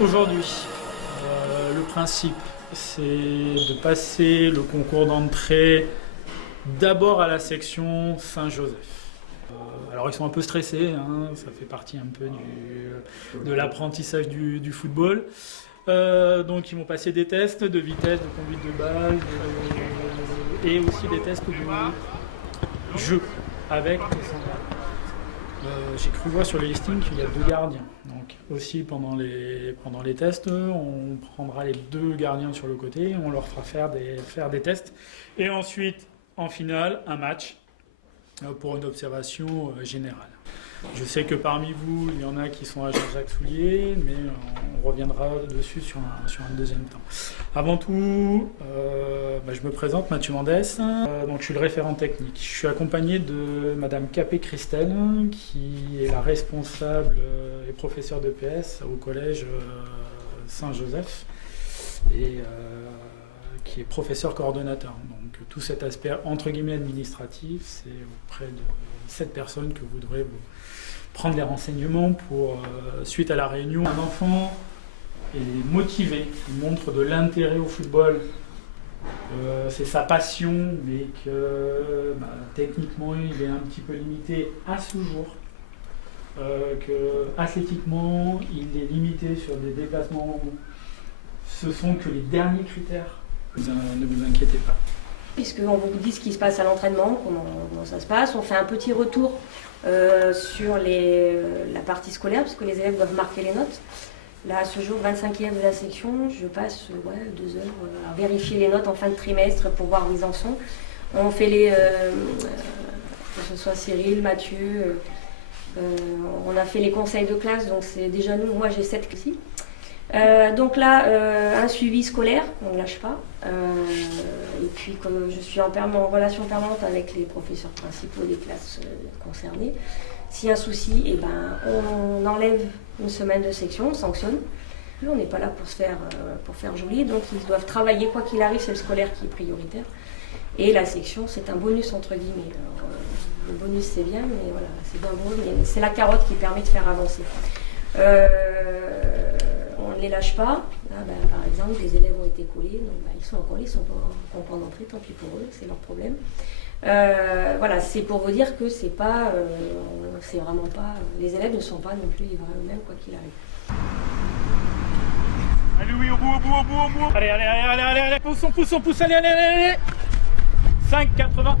Aujourd'hui, le principe, c'est de passer le concours d'entrée d'abord à la section Saint-Joseph. Alors ils sont un peu stressés, hein, ça fait partie un peu de l'apprentissage du football. Donc ils vont passer des tests de vitesse, de conduite de balle et aussi des tests de jeu avec et sans balle. J'ai cru voir sur le listing qu'il y a 2 gardiens. Donc aussi pendant les tests, on prendra les 2 gardiens sur le côté, on leur fera faire des tests. Et ensuite, en finale, un match pour une observation générale. Je sais que parmi vous, il y en a qui sont à Jean-Jacques-Soulier, mais on reviendra dessus sur un deuxième temps. Avant tout, je me présente, Mathieu Mendès, donc je suis le référent technique. Je suis accompagné de Madame Capet-Christelle, qui est la responsable et professeure de PS au collège Saint-Joseph, et qui est professeur coordonnateur. Donc tout cet aspect entre guillemets administratif, c'est auprès de cette personne que vous devrez vous prendre les renseignements pour, suite à la réunion. Un enfant est motivé, il montre de l'intérêt au football, c'est sa passion, mais que techniquement il est un petit peu limité à ce jour, que athlétiquement il est limité sur des déplacements, ce sont que les derniers critères, ne vous inquiétez pas. Puisqu'on vous dit ce qui se passe à l'entraînement, comment ça se passe, on fait un petit retour sur la partie scolaire, puisque les élèves doivent marquer les notes. Là, à ce jour, 25e de la section, je passe 2 heures à vérifier les notes en fin de trimestre pour voir où ils en sont. On fait que ce soit Cyril, Mathieu, on a fait les conseils de classe, donc c'est déjà nous, moi j'ai 7 ici. Donc là, un suivi scolaire, on ne lâche pas. Et puis comme je suis en relation permanente avec les professeurs principaux des classes concernées, s'il y a un souci, on enlève une semaine de section, on sanctionne. On n'est pas là pour faire joli, donc ils doivent travailler quoi qu'il arrive, c'est le scolaire qui est prioritaire. Et la section, c'est un bonus entre guillemets. Alors, le bonus c'est bien, mais voilà, c'est bien beau, mais c'est la carotte qui permet de faire avancer. On ne les lâche pas. Là, par exemple, les élèves ont été collés, donc ils sont collés, ils ne sont pas en concours d'entrée, tant pis pour eux, c'est leur problème. Voilà, c'est pour vous dire que c'est vraiment pas. Les élèves ne sont pas non plus livrés eux-mêmes, quoi qu'il arrive. Allez, oui, au bout. Allez, pousse, allez. 5,81.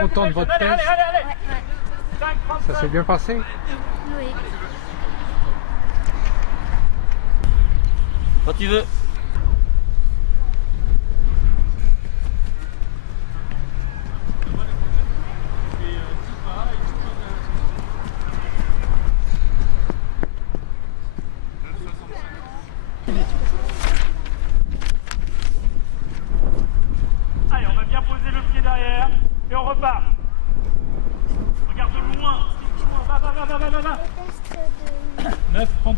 Content de votre test. Ça s'est bien passé? Oui. Quand tu veux. Allez, on va bien poser le pied derrière et on repart. Regarde loin. Va. 9, 30.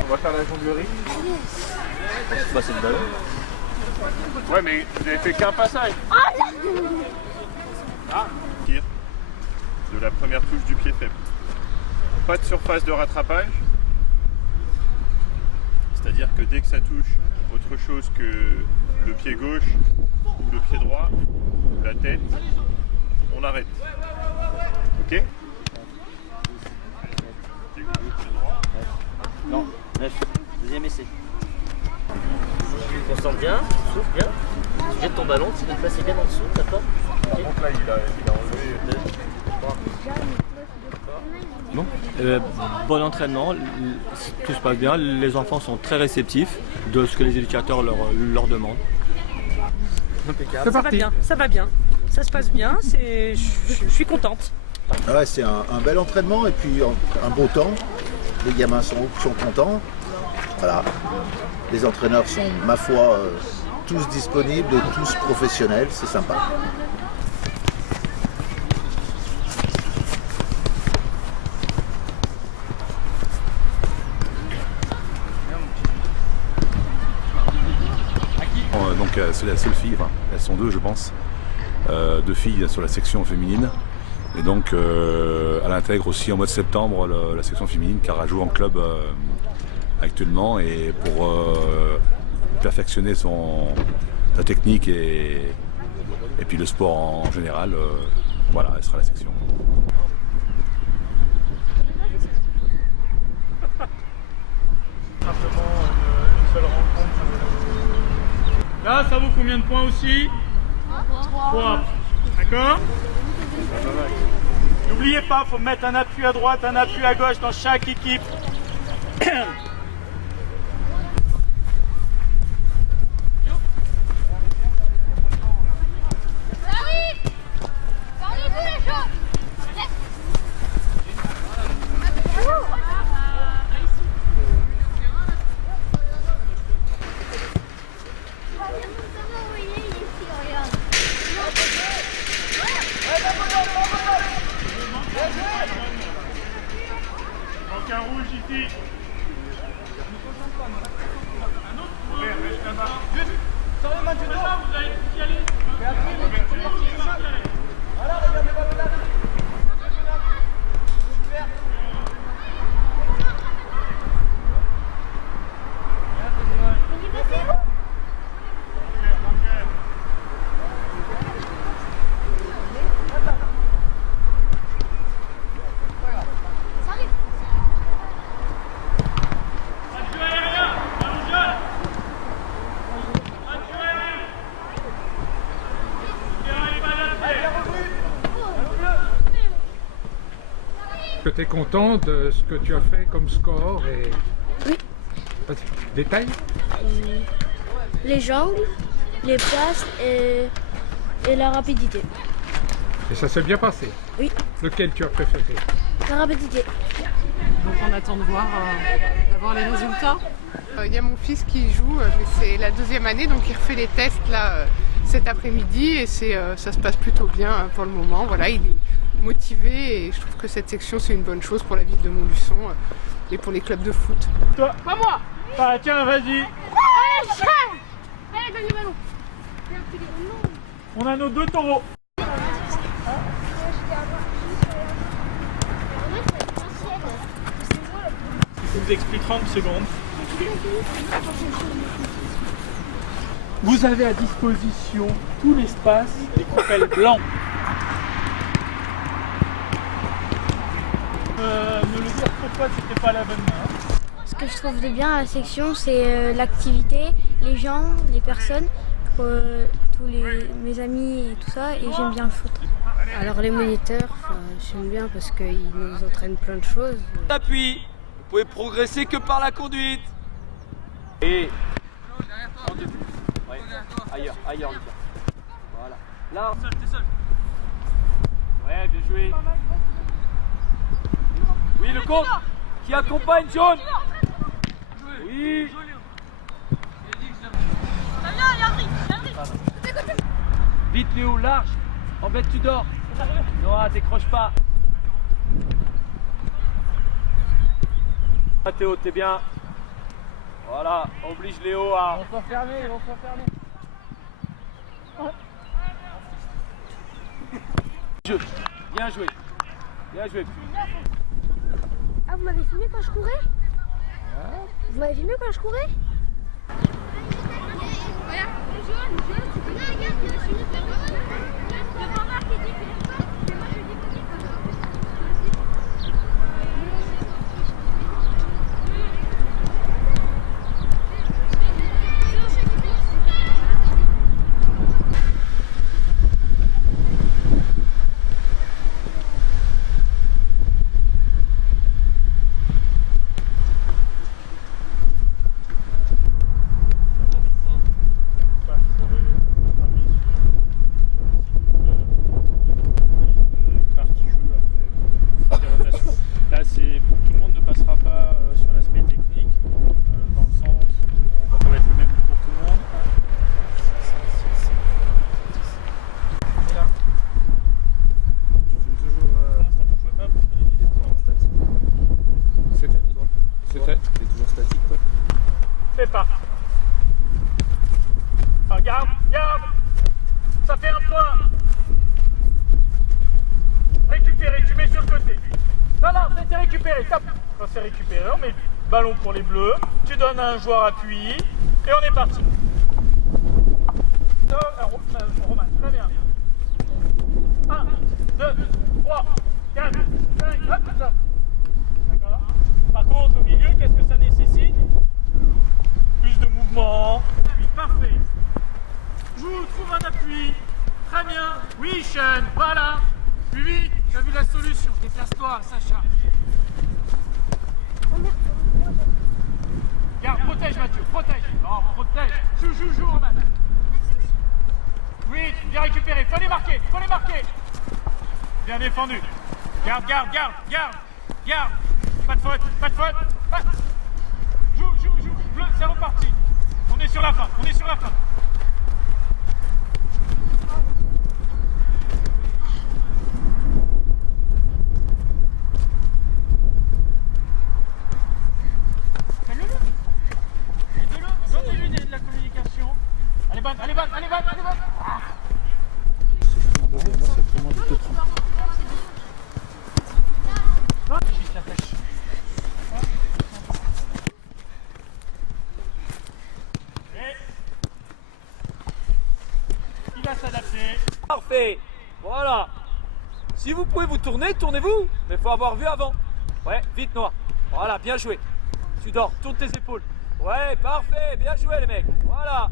On va faire la jonglerie. On se passer le ballon. Ouais, mais vous avez fait qu'un passage. Tir de la première touche du pied faible. Pas de surface de rattrapage. C'est-à-dire que dès que ça touche autre chose que le pied gauche ou le pied droit, la tête, on arrête. Ok? Non, 9. Deuxième essai. Tu concentres bien, tu souffles bien. Tu jettes ton ballon, tu vas te placer bien en dessous, d'accord? Par contre là, il a enlevé. 2, 3. Bon, bon entraînement, tout se passe bien, les enfants sont très réceptifs de ce que les éducateurs leur demandent. C'est parti. Ça va bien, ça se passe bien, je suis contente. Ouais, c'est un bel entraînement et puis un beau temps. Les gamins sont contents. Voilà. Les entraîneurs sont, ma foi, tous disponibles et tous professionnels. C'est sympa. c'est la seule fille, enfin, elles sont deux je pense, 2 filles sur la section féminine. Et donc elle intègre aussi en mois de septembre la section féminine car elle joue en club actuellement et pour perfectionner sa technique et puis le sport en général, voilà, elle sera à la section. Simplement une seule rencontre. Là, ça vaut combien de points aussi? 3. D'accord? N'oubliez pas, il faut mettre un appui à droite, un appui à gauche dans chaque équipe. Donc un rouge ici. Vous allez y aller. Que tu es content de ce que tu as fait comme score et... Oui. Détail? Les jambes, les passes et la rapidité. Et ça s'est bien passé? Oui. Lequel tu as préféré? La rapidité. Donc on attend de voir les résultats. Il y a mon fils qui joue, mais c'est la 2e année, donc il refait les tests là cet après-midi et ça se passe plutôt bien pour le moment. Voilà, il est motivé et je trouve que cette section c'est une bonne chose pour la ville de Montluçon et pour les clubs de foot. Toi, pas moi. Ah tiens, vas-y. Allez, donne le ballon. On a nos 2 taureaux. Je vous explique 30 secondes. Vous avez à disposition tout l'espace des coupelles blancs. Ne le dire pourquoi c'était pas la bonne main. Ce que je trouve de bien à la section, c'est l'activité, les gens, les personnes, mes amis et tout ça, et j'aime bien le foot. Alors les moniteurs, j'aime bien parce qu'ils nous entraînent plein de choses. Appui, vous pouvez progresser que par la conduite. Et ouais. Ailleurs, Lucas. Voilà. Là, t'es seul. Ouais, bien joué. Oui, le compte qui accompagne jaune. Oui. Vite Léo, large. Embête, tu dors. Noah, décroche pas. Ah, Théo, t'es bien. Voilà, oblige Léo à... On s'en fermer. Bien joué. Ah, vous m'avez filmé quand je courais? Vous m'avez filmé quand je courais? Là, c'est pour tout le monde ne passera pas sur l'aspect technique, dans le sens où ça va être le même pour tout le monde. Là. Pour l'instant, vous ne pouvez pas parce qu'on est toujours statique. C'est toujours statique, quoi. Fais pas. Regarde. côté. Non, c'est récupéré, top. Quand c'est récupéré, on met le ballon pour les bleus, tu donnes à un joueur appui, et on est parti. Romain, très bien. 1, 2, 3, 4, 5, hop, ça. D'accord. Par contre, au milieu, qu'est-ce que ça nécessite? Plus de mouvement. Parfait. Joue, trouve un appui. Très bien. Oui, Sean, voilà. Plus vite, tu as vu la solution. Déplace-toi, Sacha. Garde, protège Mathieu, protège. Non, protège. Joue, Romain. Oui, bien récupéré. Faut les marquer. Bien défendu. Garde. Pas de faute. Joue. Bleu, c'est reparti. On est sur la fin. Donnez-lui de la communication. Allez, bonne. Ah. Il va s'adapter. Parfait. Voilà. Si vous pouvez vous tourner, tournez-vous. Mais il faut avoir vu avant. Ouais, vite Noah. Voilà, bien joué. Tu dors, tourne tes épaules. Ouais, parfait, bien joué les mecs. Voilà.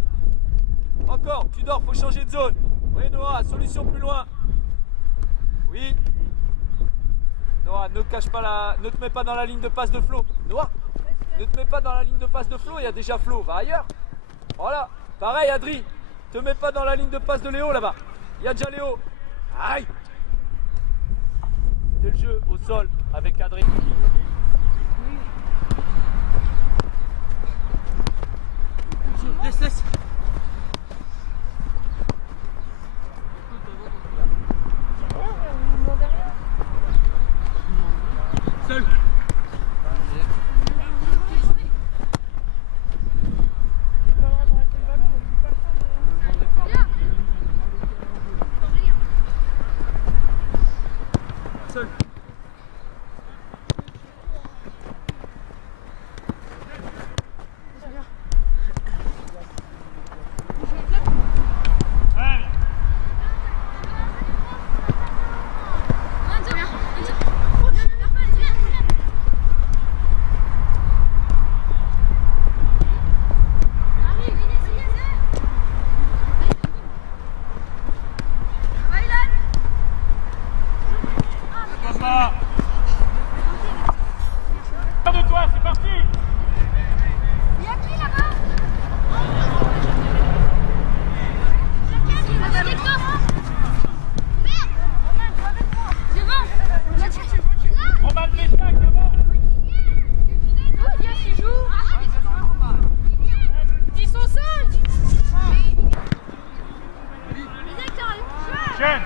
Encore, tu dors, faut changer de zone. Oui Noah, solution plus loin. Oui. Noah, ne te mets pas dans la ligne de passe de Flo. Noah, ne te mets pas dans la ligne de passe de Flo, il y a déjà Flo, va ailleurs. Voilà. Pareil Adri, te mets pas dans la ligne de passe de Léo là-bas. Il y a déjà Léo. Aïe. C'est le jeu au sol avec Adri. Laisse. Seul.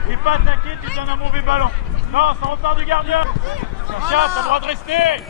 Et pas attaquer, tu donnes un mauvais ballon. Non, ça repart du gardien. Sacha, t'as le droit de rester.